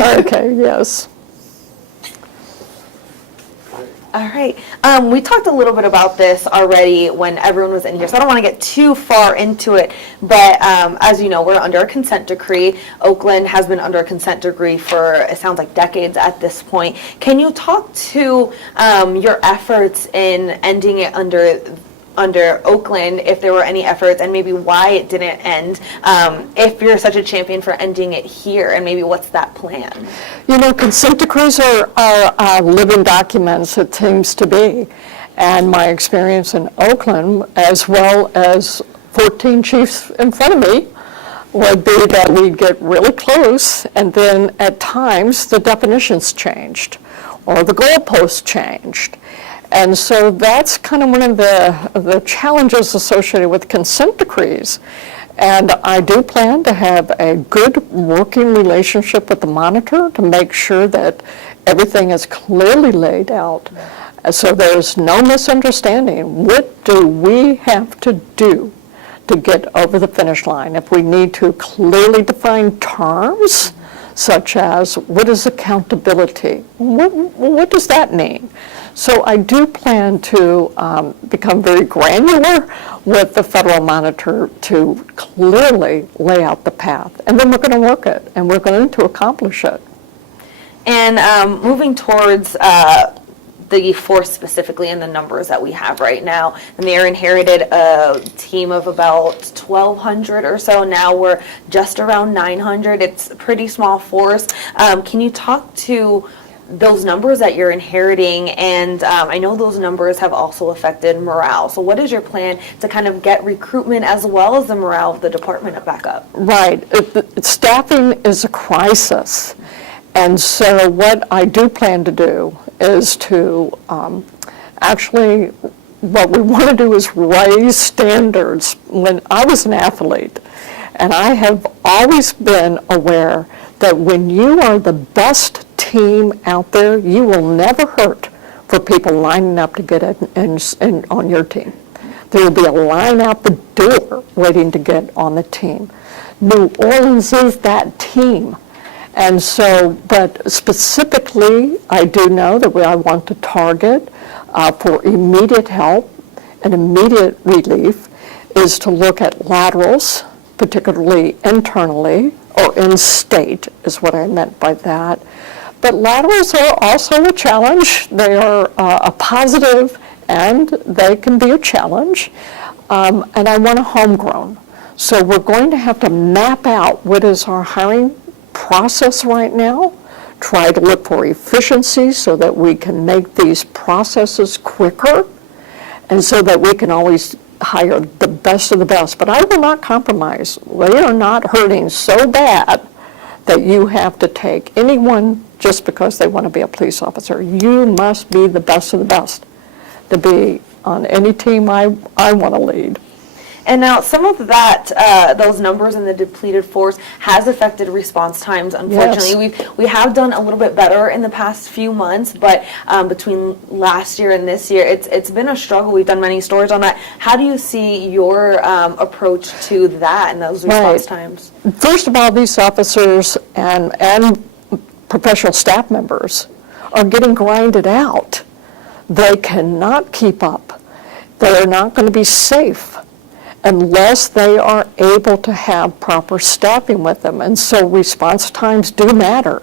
Okay, yes. All right. We talked a little bit about this already when everyone was in here, so I don't want to get too far into it. But as you know, we're under a consent decree. Oakland has been under a consent decree for, it sounds like, decades at this point. Can you talk to your efforts in ending it under Oakland, if there were any efforts, and maybe why it didn't end, if you're such a champion for ending it here, and maybe what's that plan? You know, consent decrees are living documents, it seems to be. And my experience in Oakland, as well as 14 chiefs in front of me, would be that we'd get really close, and then at times the definitions changed, or the goalposts changed. And so that's kind of one of the challenges associated with consent decrees. And I do plan to have a good working relationship with the monitor to make sure that everything is clearly laid out. So there's no misunderstanding. What do we have to do to get over the finish line? If we need to clearly define terms, such as what is accountability? What does that mean? So I do plan to become very granular with the federal monitor to clearly lay out the path. And then we're going to work it, and we're going to accomplish it. And moving towards the force specifically and the numbers that we have right now. The mayor inherited a team of about 1,200 or so. Now we're just around 900. It's a pretty small force. Can you talk to those numbers that you're inheriting? And I know those numbers have also affected morale. So what is your plan to kind of get recruitment as well as the morale of the department back up? Right. Staffing is a crisis. And so what I do plan to do is to actually, what we want to do is raise standards. When I was an athlete, and I have always been aware that when you are the best team out there, you will never hurt for people lining up to get in on your team. There will be a line out the door waiting to get on the team. New Orleans is that team. And so, but specifically, I do know that I want to target for immediate help and immediate relief is to look at laterals, particularly internally, or in-state is what I meant by that. But laterals are also a challenge. They are a positive, and they can be a challenge. And I want a homegrown. So we're going to have to map out what is our hiring process right now, try to look for efficiency so that we can make these processes quicker, and so that we can always hire the best of the best. But I will not compromise. They are not hurting so bad that you have to take anyone just because they want to be a police officer. You must be the best of the best to be on any team I want to lead. And now some of that, those numbers in the depleted force has affected response times, unfortunately. Yes. We have done a little bit better in the past few months, but between last year and this year, it's been a struggle. We've done many stories on that. How do you see your approach to that and those response times? First of all, these officers and professional staff members are getting grinded out. They cannot keep up. They are not going to be safe unless they are able to have proper staffing with them. And so response times do matter,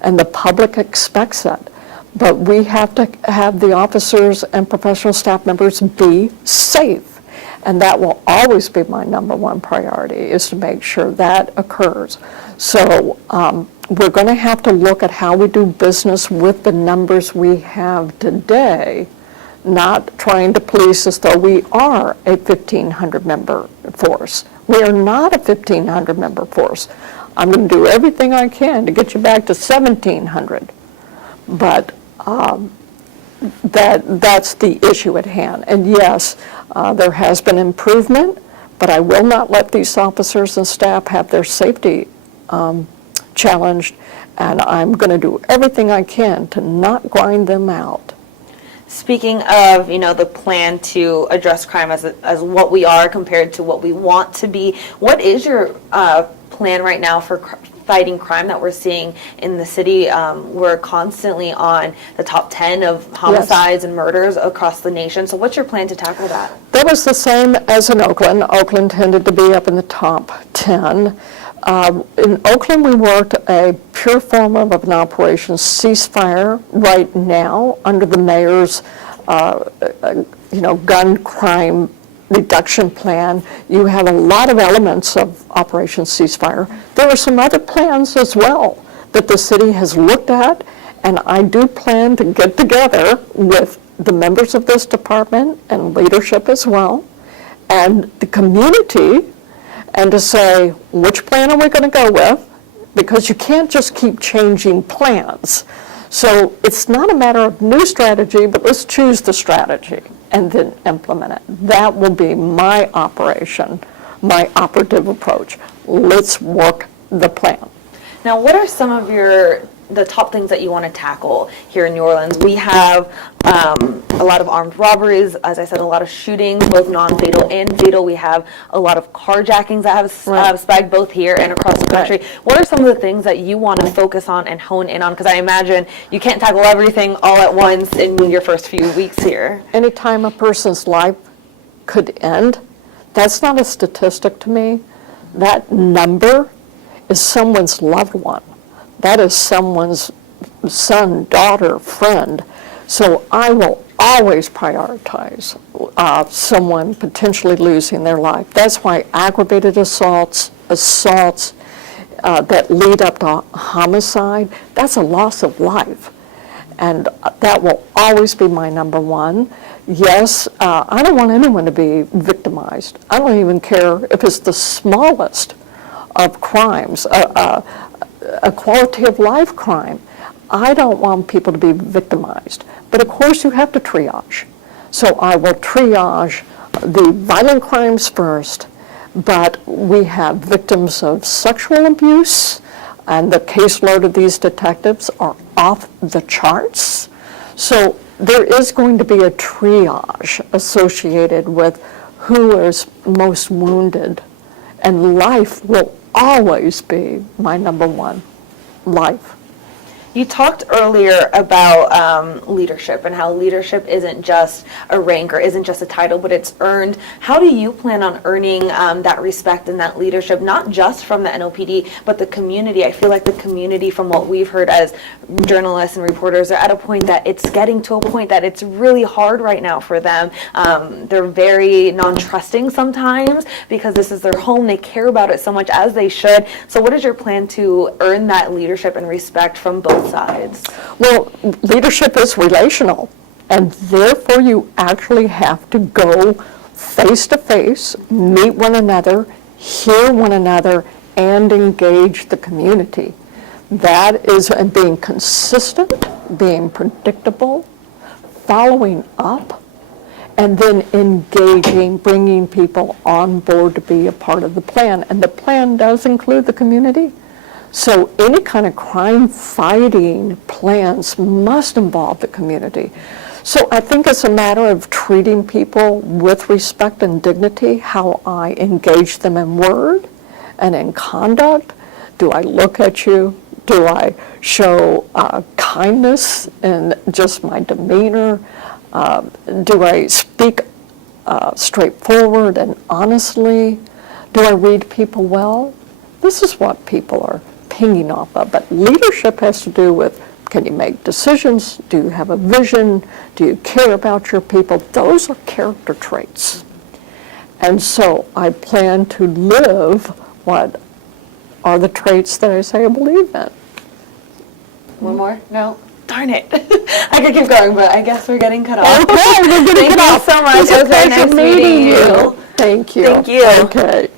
and the public expects that. But we have to have the officers and professional staff members be safe. And that will always be my number one priority, is to make sure that occurs. So we're going to have to look at how we do business with the numbers we have today, not trying to police as though we are a 1,500 member force. We are not a 1,500 member force. I'm going to do everything I can to get you back to 1,700. But that's the issue at hand. And yes, there has been improvement, but I will not let these officers and staff have their safety challenged, and I'm going to do everything I can to not grind them out. Speaking of, the plan to address crime as what we are compared to what we want to be, what is your plan right now for fighting crime that we're seeing in the city. We're constantly on the top 10 of homicides and murders across the nation. So what's your plan to tackle that? That was the same as in Oakland. Oakland tended to be up in the top 10. In Oakland, we worked a pure form of an operation ceasefire right now under the mayor's, gun crime reduction plan. You have a lot of elements of Operation Ceasefire. There are some other plans as well that the city has looked at, and I do plan to get together with the members of this department and leadership as well, and the community, and to say, which plan are we going to go with? Because you can't just keep changing plans. So it's not a matter of new strategy, but let's choose the strategy and then implement it. That will be my operation, my operative approach. Let's work the plan. Now, what are some of the top things that you want to tackle here in New Orleans? We have a lot of armed robberies, as I said, a lot of shootings, both non-fatal and fatal. We have a lot of carjackings that have spiked both here and across the country. Right. What are some of the things that you want to focus on and hone in on? Because I imagine you can't tackle everything all at once in your first few weeks here. Anytime a person's life could end, that's not a statistic to me. That number is someone's loved one. That is someone's son, daughter, friend. So I will always prioritize someone potentially losing their life. That's why aggravated assaults that lead up to homicide, that's a loss of life. And that will always be my number one. Yes, I don't want anyone to be victimized. I don't even care if it's the smallest of crimes, a quality of life crime. I don't want people to be victimized. But of course you have to triage. So I will triage the violent crimes first, but we have victims of sexual abuse, and the caseload of these detectives are off the charts. So there is going to be a triage associated with who is most wounded, and life will always be my number one, life. You talked earlier about leadership and how leadership isn't just a rank or isn't just a title, but it's earned. How do you plan on earning that respect and that leadership, not just from the NOPD, but the community? I feel like the community, from what we've heard as journalists and reporters, are at a point that it's getting to a point that it's really hard right now for them. They're very non-trusting sometimes because this is their home. They care about it so much, as they should. So what is your plan to earn that leadership and respect from both sides? Well, leadership is relational, and therefore you actually have to go face to face, meet one another, hear one another, and engage the community. That is being consistent, being predictable, following up, and then engaging, bringing people on board to be a part of the plan. And the plan does include the community. So any kind of crime fighting plans must involve the community. So I think it's a matter of treating people with respect and dignity, how I engage them in word and in conduct. Do I look at you? Do I show kindness in just my demeanor? Do I speak straightforward and honestly? Do I read people well? This is what people are pinging off of. But leadership has to do with, can you make decisions? Do you have a vision? Do you care about your people? Those are character traits. And so I plan to live what are the traits that I say I believe in. One more? No? Darn it. I could keep going, but I guess we're getting cut off. Okay, we're getting cut off. Thank you so much. It was a very pleasure nice meeting you. Thank you. Thank you. Okay.